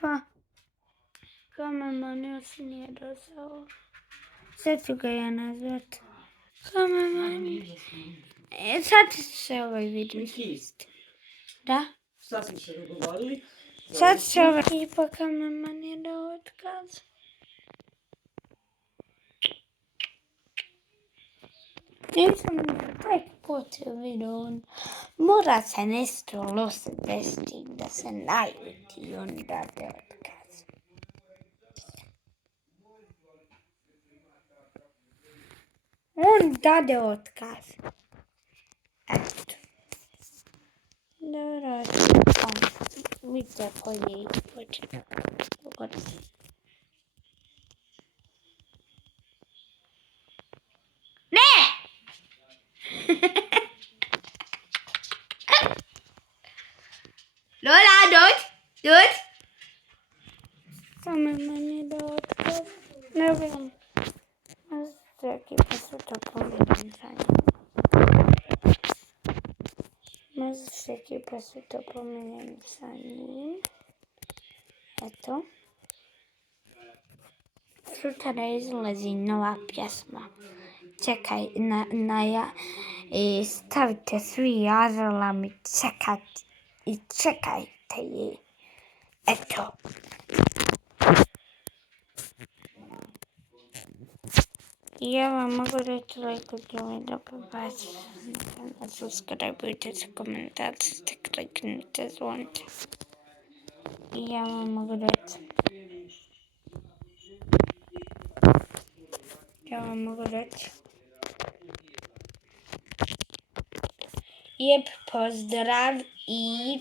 pa kamerman još nije došao. Sad ću ga ja nazvat. Kamerman. Sad će se ovaj video izvesti. Da? Šta smo se dogovorili? Sad će ovaj ekipa kamerman je dao otkaz. Nisam tek počeo video. Mora se nešto loše desiti da se naljuti i on dade otkaz. On dade otkaz. Eto. Dobro. Vidite koji je početak. Ne! Lola, dođi! Kamerman je dao otkaz. Ne znam. Čekaj, pa su to pomijenim sa njim. Možeš ekipa su to pomijenim sa njim. Eto. Sutra izlazi nova pjesma. Čekaj, stavite svi alarm i čekajte je. Eto. Ja vam mogu reći lajkujte mi da pobacite na subscribeujte se, komentarite, kliknite zvonce. Ja vam mogu reći. Lijep pozdrav i